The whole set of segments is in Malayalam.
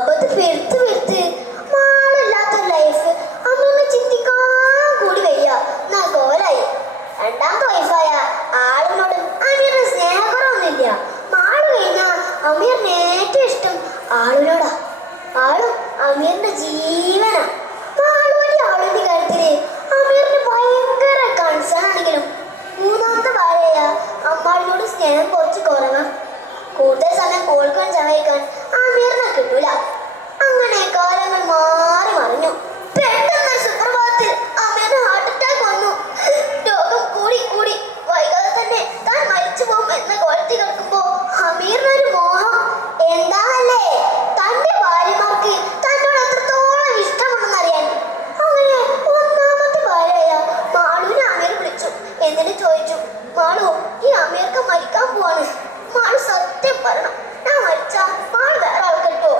അബദ്ധ പെരുത്ത് പെരുത്ത് മാളില്ലാത്ത ലൈഫ് അമ്മയൊന്ന് ചിന്തിക്കാൻ കൂടി വയ്യ. എന്നാ കോലായി. രണ്ടാമത്തെ വൈഫായ ആളിനോട് അമീറിന് സ്നേഹക്കുറവൊന്നുമില്ല. മാള് കഴിഞ്ഞാ അമീറിന് ഏറ്റവും ഇഷ്ടം ആളിനോടാ. ആളും അമീറിന്റെ ജീവനാ. മാളൂരി ആളുടെ കാര്യത്തില് അമീറിന് ഭയങ്കര കൺസേൺ ആണെങ്കിലും മൂന്നാമത്തെ ഭാര്യയായ അമ്മാളിനോട് സ്നേഹം കുറച്ച് കുറവാ. കൂടുതൽ സമയം കോൾക്കാൻ ചെലവഴിക്കാൻ അമീറിനെ കിട്ടൂല. അങ്ങനെ കാലങ്ങൾ മാറി മറിഞ്ഞു. പെട്ടെന്ന് സുപ്രഭാതത്തിൽ അമീറിന് ഹാർട്ട് അറ്റാക്ക് വന്നു. രോഗം കൂടി കൂടി വൈകാതെ തന്നെ താൻ മരിച്ചു പോകും എന്ന കോലത്തിൽ കിടക്കുമ്പോ അമീറിനൊരു മോഹം. എന്താണല്ലേ, തന്റെ ഭാര്യമാർക്ക് തന്നോട് എത്രത്തോളം ഇഷ്ടമുണ്ടെന്ന് അറിയാൻ. അങ്ങനെ ഒന്നാമത്തെ ഭാര്യയായ മാളുവിനെ അമീർ വിളിച്ചു. എന്നിട്ട് ചോദിച്ചു, മാളു, ഈ അമീർക്ക് മരിക്കാൻ പോവാണ്. മാളു സത്യം പറയണം, ഞാൻ മരിച്ചാ മാള് വേറെ ആൾ കിട്ടുമോ?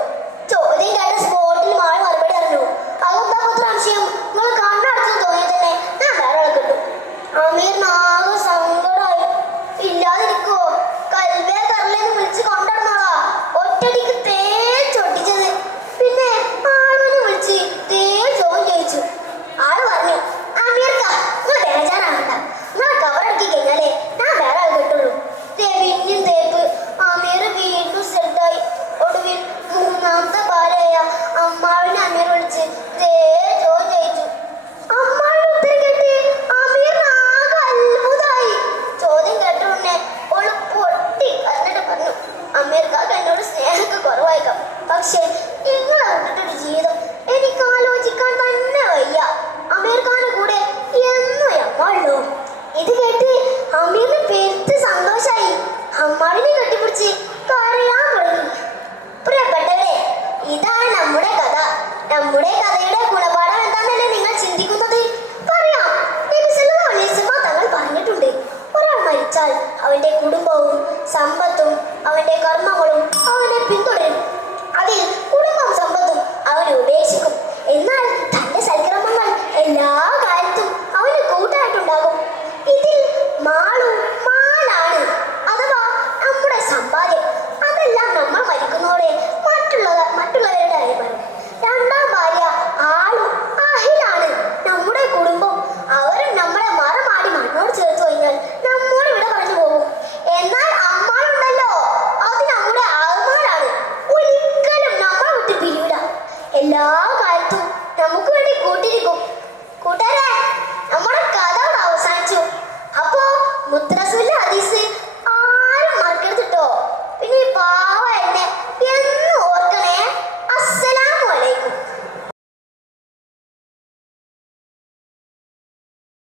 ചോദ്യം കേട്ട സ്പോട്ടിൽ മാള് മറുപടി അറിഞ്ഞു. അതെന്താ പത്ര സംശയം? നിങ്ങൾ കണ്ണടച്ചെന്ന് തോന്നിയാൽ തന്നെ ഞാൻ വേറെ ആൾ കിട്ടും. അമീറിന് ആകെ സങ്കടമായി. ഇല്ലാതിരിക്കോ? കൽവേ കറലെന്ന് വിളിച്ച് കൊണ്ടിടന്നോളാ ഒറ്റടിക്ക് തേച്ചൊട്ടിച്ചത്. പിന്നെ ആളുവിനെ വിളിച്ച് തേച്ചോൻ ചോദിച്ചു. ആള് പറഞ്ഞു, അമീർക്ക നിങ്ങൾ ബേജാറാകണ്ട, നിങ്ങൾ കവറടക്കി കഴിഞ്ഞാലേ ഞാൻ വേറെ ആൾ കിട്ടുള്ളൂ. പിന്നെയും തേപ്പ്. അമീർ വീണ്ടും സെറ്റായി. ഒടുവിൽ മൂന്നാമത്തെ ഭാര്യയായ അമ്മാവിനെ അമീർ വിളിച്ച് തേച്ചോ ചോദിച്ചു. അമ്മാവിന്റെ ഉത്തരം കേട്ട് അമീറിന് ആകെ അത്ഭുതമായി. ചോദ്യം കേട്ട ഉടനെ ഓള് പൊട്ടി എന്നിട്ട് പറഞ്ഞു, അമീർക്കാക്ക് എന്നോട് സ്നേഹമൊക്കെ കുറവായേക്കാം, പക്ഷെ നിങ്ങളെ വിട്ടിട്ടൊരു ജീവിതം എനിക്ക് ആലോചിക്കാൻ തന്നെ വയ്യ. അമീർഖാന്റെ കൂടെ എന്നും അമ്മാളുള്ളൂ. ഇത് കേട്ട് അമീറിന് പെരുത്ത് സന്തോഷായി. അമ്മാളിനെ കെട്ടിപ്പിടിച്ച് കരയാൻ തുടങ്ങി. പ്രിയപ്പെട്ടവരെ, ഇതാണ് നമ്മുടെ കഥ. നമ്മുടെ കഥയുടെ ഗുണപാഠം എന്താണെന്നല്ലേ നിങ്ങൾ ചിന്തിക്കുന്നത്? പറയാം. നബി സല്ലല്ലാഹു അലൈഹി വസല്ലം തങ്ങൾ പറഞ്ഞിട്ടുണ്ട്, ഒരാൾ മരിച്ചാൽ അവന്റെ കുടുംബവും സമ്പത്തും അവന്റെ കർമ്മങ്ങളും അവനെ പിന്തുടരും. അതിൽ കുടുംബം സമ്പത്തും അവനെ ഉപേക്ഷിക്കും. എന്നാൽ തന്റെ സൽക്കർമ്മങ്ങൾ എല്ലാ കാലത്തും അവന് കൂട്ടായിട്ടുണ്ടാകും. ഇതിൽ മാളു മാലാണ്, അഥവാ നമ്മുടെ സമ്പാദ്യം. അതെല്ലാം നമ്മൾ മരിക്കുന്നതോടെ മറ്റുള്ളവരുടെ അരിമണം. രണ്ടാം ഭാര്യ ആളും അഹിലാണ്, നമ്മുടെ കുടുംബം. അവരും നമ്മളെ മറമാടി മണ്ണോട് ചേർത്ത് കഴിഞ്ഞാൽ നമ്മോട് ഇവിടെ പറഞ്ഞു പോകും. എന്നാൽ അമ്മാളുണ്ടല്ലോ, അത് നമ്മുടെ ആത്മാവാണ്. ഒരിക്കലും നമ്മളെ വിട്ട് പിരിയൂല. എല്ലാ കാലത്തും നമുക്ക് വേണ്ടി കൂട്ടിരിക്കും. കൂട്ടുകാരെ,